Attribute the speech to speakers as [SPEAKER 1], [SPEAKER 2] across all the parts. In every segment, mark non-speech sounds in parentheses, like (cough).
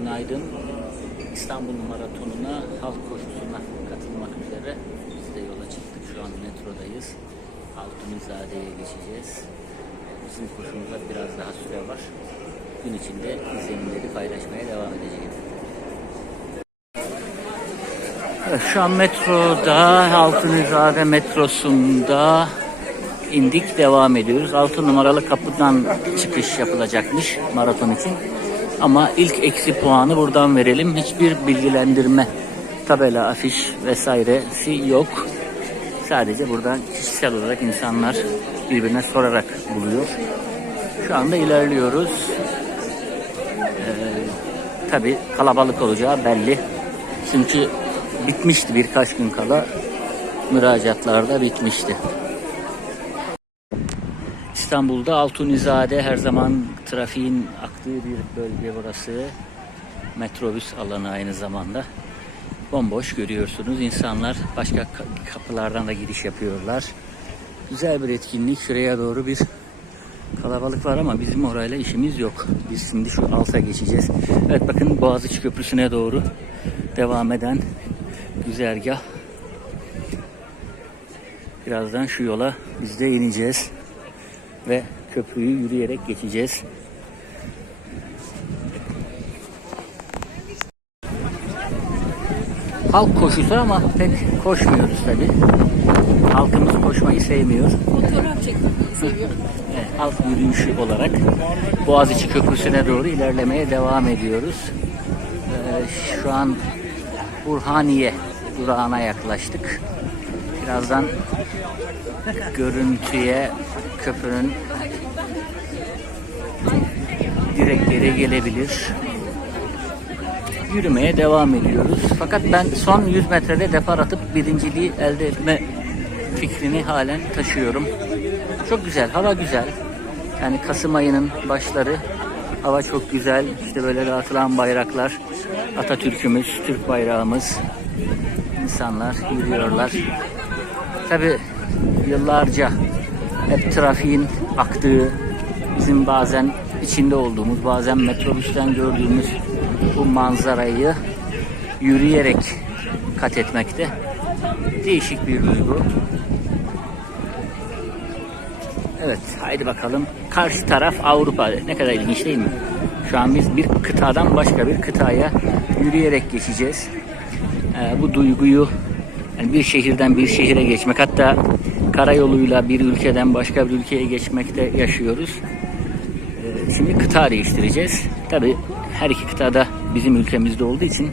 [SPEAKER 1] günaydın. İstanbul Maratonu'na halk koşusuna katılmak üzere biz de yola çıktık. Şu an metrodayız. Altunizade'ye geçeceğiz. Bizim koşumuza biraz daha süre var. Gün içinde izlenimleri paylaşmaya devam edeceğim. Şu an metroda, Altunizade metrosunda indik, devam ediyoruz. 6 numaralı kapıdan çıkış yapılacakmış maraton için. Ama ilk eksi puanı buradan verelim. Hiçbir bilgilendirme, tabela, afiş vesairesi yok. Sadece buradan kişisel olarak insanlar birbirine sorarak buluyor. Şu anda ilerliyoruz. Tabi kalabalık olacağı belli. Çünkü bitmişti birkaç gün kala. Müracaatlar da bitmişti. İstanbul'da Altunizade her zaman trafiğin aktığı bir bölge burası. Metrobüs alanı aynı zamanda. Bomboş görüyorsunuz. İnsanlar başka ka- kapılardan da giriş yapıyorlar. Güzel bir etkinlik. Şuraya doğru bir kalabalık var ama bizim orayla işimiz yok. Biz şimdi şu alta geçeceğiz. Evet bakın Boğaziçi Köprüsü'ne doğru devam eden güzergah. Birazdan şu yola biz de ineceğiz ve köprüyü yürüyerek geçeceğiz. Halk koşusu ama pek koşmuyoruz tabi. Halkımız koşmayı sevmiyor.
[SPEAKER 2] Fotoğraf çekmeyi seviyorum. (laughs)
[SPEAKER 1] Evet, halk yürüyüşü olarak Boğaziçi Köprüsü'ne doğru ilerlemeye devam ediyoruz. Ee, şu an Burhaniye durağına yaklaştık. Birazdan görüntüye köprünün direkleri gelebilir. Yürümeye devam ediyoruz. Fakat ben son 100 metrede depar atıp birinciliği elde etme fikrini halen taşıyorum. Çok güzel, hava güzel. Yani Kasım ayının başları hava çok güzel. İşte böyle dağıtılan bayraklar, Atatürk'ümüz, Türk bayrağımız. İnsanlar yürüyorlar. Tabi yıllarca hep trafiğin aktığı, bizim bazen içinde olduğumuz, bazen metrobüsten gördüğümüz bu manzarayı yürüyerek kat etmekte. Değişik bir duygu. Evet, haydi bakalım. Karşı taraf Avrupa. Ne kadar ilginç değil mi? Şu an biz bir kıtadan başka bir kıtaya yürüyerek geçeceğiz. Ee, bu duyguyu yani bir şehirden bir şehire geçmek, hatta karayoluyla bir ülkeden başka bir ülkeye geçmekte yaşıyoruz. Ee, şimdi kıta değiştireceğiz. Tabi her iki kıtada bizim ülkemizde olduğu için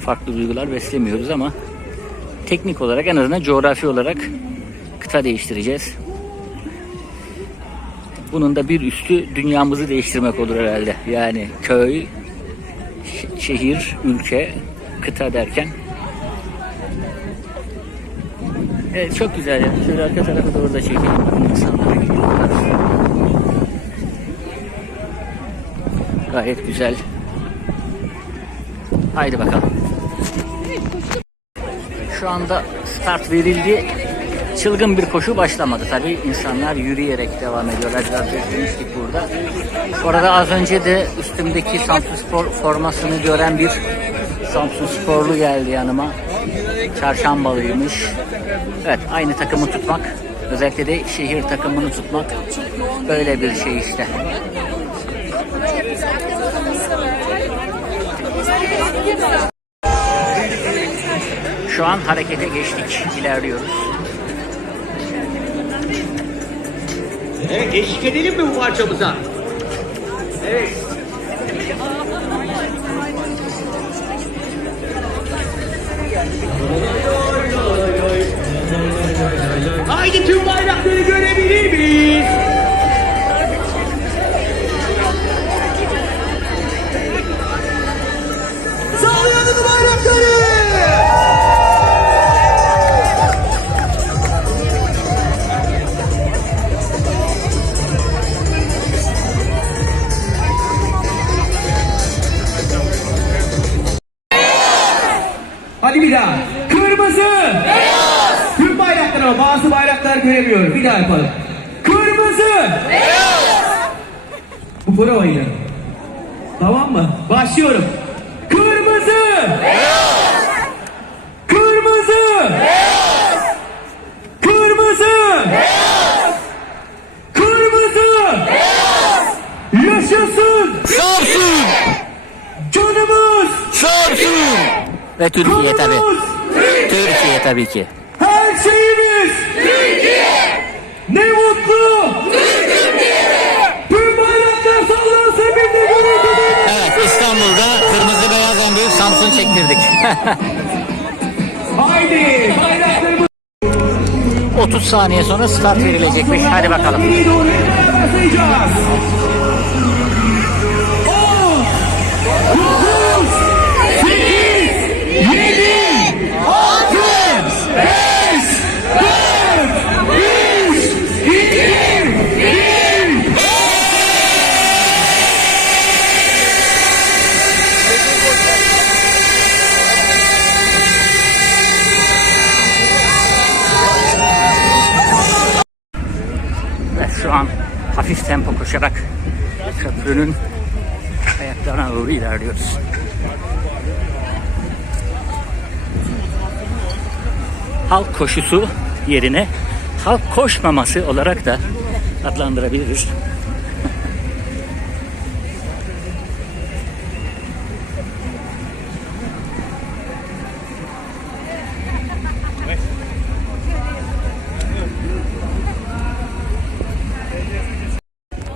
[SPEAKER 1] farklı duygular beslemiyoruz ama teknik olarak en azından coğrafi olarak kıta değiştireceğiz. Bunun da bir üstü dünyamızı değiştirmek olur herhalde. Yani köy, şehir, ülke, kıta derken. Evet çok güzel ya. Şöyle arka tarafı doğru da çekelim. Bakın insanlar gidiyorlar. Gayet güzel. Haydi bakalım. Şu anda start verildi. Çılgın bir koşu başlamadı tabii. İnsanlar yürüyerek devam ediyorlar. Biraz beklemiştik burada. Orada az önce de üstümdeki Samsun Spor formasını gören bir Samsun Sporlu geldi yanıma. Çarşambalıymış. Evet aynı takımı tutmak. Özellikle de şehir takımını tutmak böyle bir şey işte. Şu an harekete geçtik, ilerliyoruz.
[SPEAKER 3] Evet, eşlik edelim mi bu parçamıza? Evet. Haydi tüm bayrakları görebilir miyiz? Tamam mı? Başlıyorum. Kırmızı! Beyaz! Kırmızı! Beyaz! Kırmızı! Beyaz! Kırmızı! Beyaz! Yaşasın!
[SPEAKER 1] Samsun!
[SPEAKER 3] Canımız!
[SPEAKER 1] Samsun! Ve Türkiye tabi.
[SPEAKER 3] Türkiye.
[SPEAKER 1] Türkiye tabii ki.
[SPEAKER 3] Her şeyimiz! Türkiye! Ne mutlu!
[SPEAKER 1] Türkiye!
[SPEAKER 3] Haydi bayraklarımız
[SPEAKER 1] 30 saniye sonra start verilecekmiş. Hadi bakalım. Halk koşusu yerine halk koşmaması olarak da adlandırabiliriz.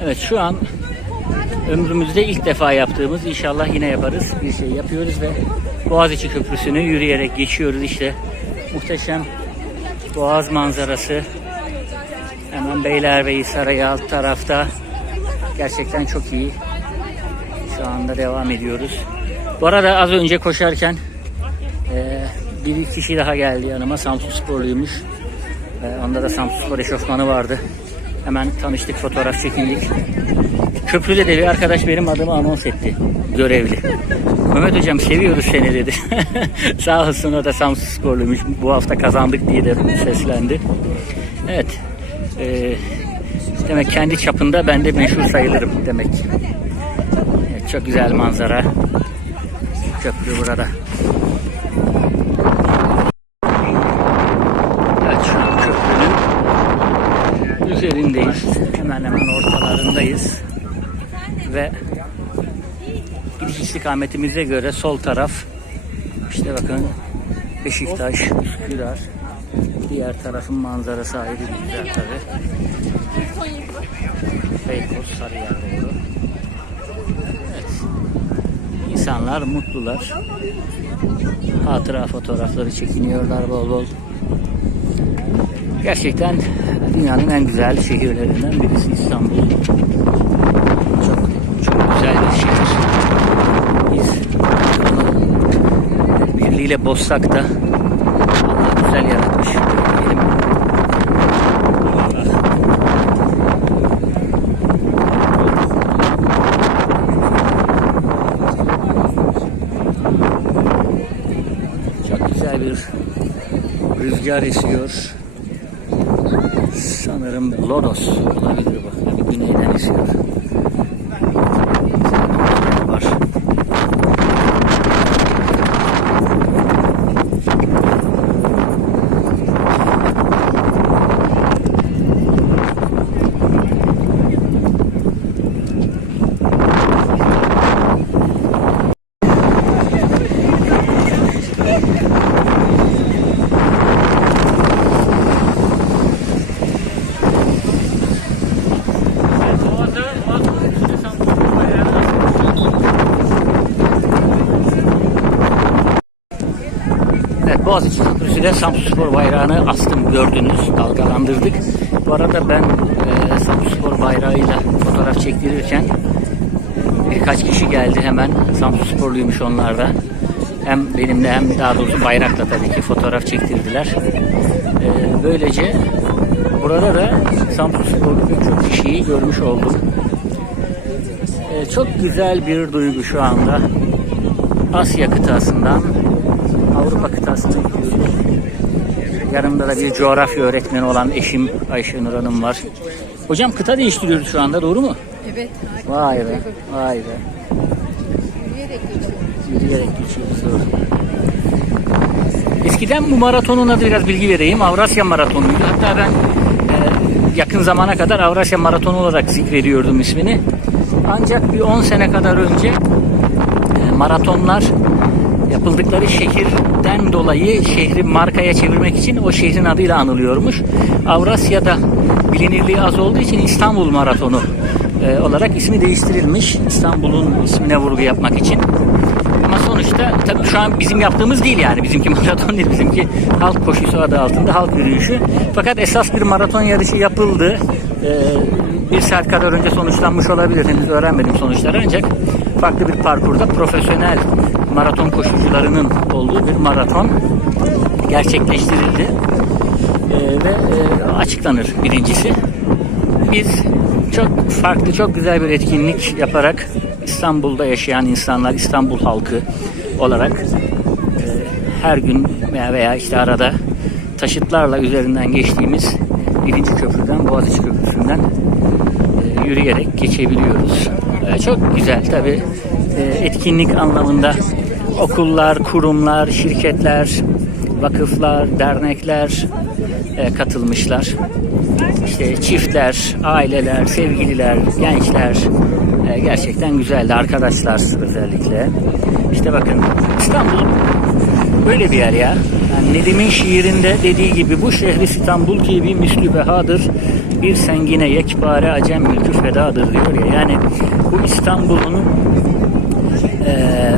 [SPEAKER 1] Evet şu an ömrümüzde ilk defa yaptığımız inşallah yine yaparız bir şey yapıyoruz ve Boğaziçi Köprüsü'nü yürüyerek geçiyoruz işte. Muhteşem Boğaz manzarası. Hemen Beylerbeyi Sarayı alt tarafta. Gerçekten çok iyi. Şu anda devam ediyoruz. Bu arada az önce koşarken eee, bir kişi daha geldi yanıma. Samsun Sporluymuş. Eee, onda da Samsun Spor eşofmanı vardı Hemen tanıştık, fotoğraf çekindik. Köprüde de bir arkadaş benim adımı anons etti. Görevli. Mehmet hocam seviyoruz seni dedi. (laughs) Sağ olsun o da Samsun sporluymuş. Bu hafta kazandık diye de seslendi. Evet. Ee, demek kendi çapında ben de meşhur sayılırım demek. Evet, çok güzel manzara. Köprü burada. Evet şu an köprünün üzerindeyiz. Hemen hemen ortalarındayız. Ve gidiş istikametimize göre sol taraf işte bakın Beşiktaş, Üsküdar. Diğer tarafın manzarası ayrı bir güzel tabi. Beykoz, Sarıyer doğru. Evet. İnsanlar mutlular. Hatıra fotoğrafları çekiniyorlar bol bol. Gerçekten dünyanın en güzel şehirlerinden birisi İstanbul. Çok çok güzel bir şehir. Biz birliğiyle bozsak da Allah güzel yaratmış. Çok güzel bir rüzgar esiyor. Sanırım Lodos olabilir bak. Yani güneyden esiyor. Var. Evet, Köprüsü'ne Samsunspor bayrağını astım gördünüz, dalgalandırdık. Bu arada ben e, Samsunspor bayrağıyla fotoğraf çektirirken birkaç kişi geldi hemen. Samsunsporluymuş onlar da. Hem benimle hem daha doğrusu bayrakla tabii ki fotoğraf çektirdiler. E, böylece burada da Samsunsporlu birçok kişiyi görmüş oldum. E, çok güzel bir duygu şu anda. Asya kıtasından Avrupa kıtasına. Yanımda da bir coğrafya öğretmeni olan eşim Ayşe Nur Hanım var. Hocam kıta değiştiriyoruz şu anda doğru mu?
[SPEAKER 2] Evet.
[SPEAKER 1] Vay be, vay be.
[SPEAKER 2] Yürüyerek geçiyorum.
[SPEAKER 1] Yürüyerek geçiyoruz doğru. Eskiden bu maratonun adı biraz bilgi vereyim. Avrasya Maratonu'ydu. Hatta ben e, yakın zamana kadar Avrasya Maratonu olarak zikrediyordum ismini. Ancak bir 10 sene kadar önce e, maratonlar yapıldıkları şehirden dolayı şehri markaya çevirmek için o şehrin adıyla anılıyormuş. Avrasya'da bilinirliği az olduğu için İstanbul Maratonu e, olarak ismi değiştirilmiş. İstanbul'un ismine vurgu yapmak için. Ama sonuçta tabii şu an bizim yaptığımız değil yani. Bizimki (laughs) maraton değil. Bizimki halk koşusu adı altında halk yürüyüşü. Fakat esas bir maraton yarışı yapıldı. Ee, bir saat kadar önce sonuçlanmış olabilir. Henüz öğrenmedim sonuçları ancak farklı bir parkurda profesyonel maraton koşucularının olduğu bir maraton gerçekleştirildi. Ee, ve e, açıklanır birincisi. Biz çok farklı, çok güzel bir etkinlik yaparak İstanbul'da yaşayan insanlar, İstanbul halkı olarak e, her gün veya, işte arada taşıtlarla üzerinden geçtiğimiz birinci köprüden, Boğaziçi Köprüsü'nden e, yürüyerek geçebiliyoruz. E, çok güzel tabi etkinlik anlamında okullar, kurumlar, şirketler, vakıflar, dernekler e, katılmışlar. İşte çiftler, aileler, sevgililer, gençler e, gerçekten güzeldi. Arkadaşlar özellikle. İşte bakın İstanbul böyle bir yer ya. Yani Nedim'in şiirinde dediği gibi bu şehri İstanbul ki bir mislü behadır. Bir sengine yekpare acem mülkü fedadır diyor ya. Yani bu İstanbul'un e,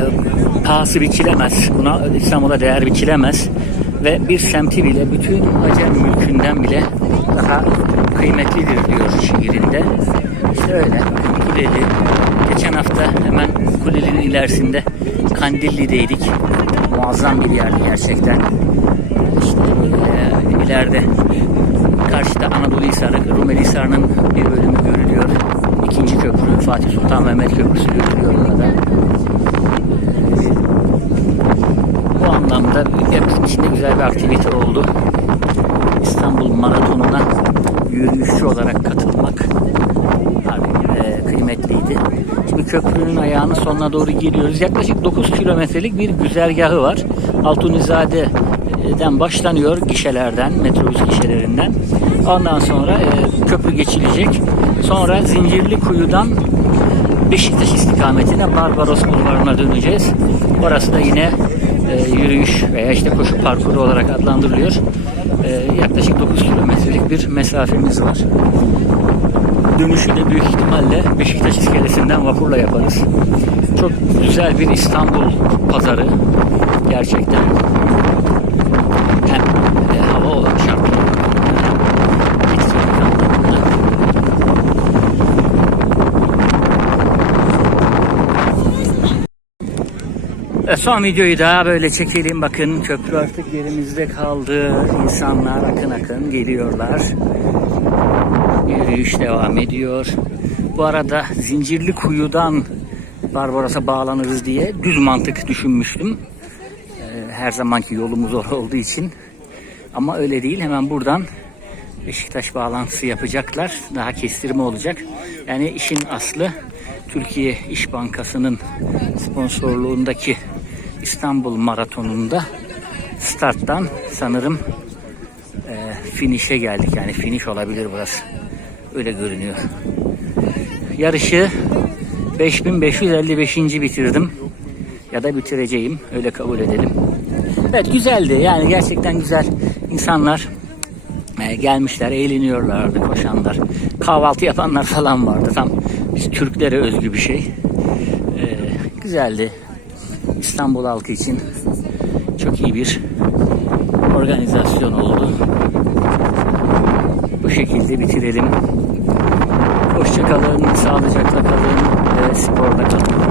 [SPEAKER 1] pahası biçilemez. Buna İstanbul'a değer biçilemez. Ve bir semti bile bütün Acem mülkünden bile daha kıymetlidir diyor şiirinde. İşte öyle. Kuleli. Geçen hafta hemen kulenin ilerisinde Kandilli'deydik. Muazzam bir yerdi gerçekten. İşte e, ileride karşıda Anadolu Hisarı, Rumeli Hisarı'nın bir bölümü görülüyor. İkinci köprü, Fatih Sultan Mehmet Köprüsü görülüyor orada. Bu anlamda hepimizin içinde güzel bir aktivite oldu. İstanbul Maratonu'na yürüyüşçü olarak katılmak harbi, e, kıymetliydi. Şimdi köprünün ayağının sonuna doğru geliyoruz. Yaklaşık 9 kilometrelik bir güzergahı var. Altunizade'den başlanıyor gişelerden, metrobüs gişelerinden. Ondan sonra e, köprü geçilecek. Sonra Zincirli Kuyu'dan Beşiktaş istikametine Barbaros Bulvarı'na döneceğiz. Orası da yine e, yürüyüş veya işte koşu parkuru olarak adlandırılıyor. E, yaklaşık 9 kilometrelik bir mesafemiz var. Dönüşü de büyük ihtimalle Beşiktaş iskelesinden vapurla yaparız. Çok güzel bir İstanbul pazarı gerçekten. Hem e, hava olarak şartları etkinlik anlamında E, Son videoyu daha böyle çekelim. Bakın köprü artık yerimizde kaldı. İnsanlar akın akın geliyorlar. Yürüyüş devam ediyor. Bu arada Zincirli Kuyu'dan Barbaros'a bağlanırız diye düz mantık düşünmüştüm. E, Her zamanki yolumuz zor olduğu için. Ama öyle değil. Hemen buradan Beşiktaş bağlantısı yapacaklar. Daha kestirme olacak. Yani işin aslı Türkiye İş Bankası'nın sponsorluğundaki İstanbul Maratonu'nda starttan sanırım e, finish'e geldik. Yani finish olabilir burası. Öyle görünüyor. Yarışı 5555. bitirdim. Ya da bitireceğim. Öyle kabul edelim. Evet güzeldi. Yani gerçekten güzel. insanlar e, gelmişler, eğleniyorlardı koşanlar. Kahvaltı yapanlar falan vardı. Tam biz Türklere özgü bir şey. E, güzeldi. İstanbul halkı için çok iyi bir organizasyon oldu. Bu şekilde bitirelim. Hoşçakalın, sağlıcakla kalın ve sporda kalın.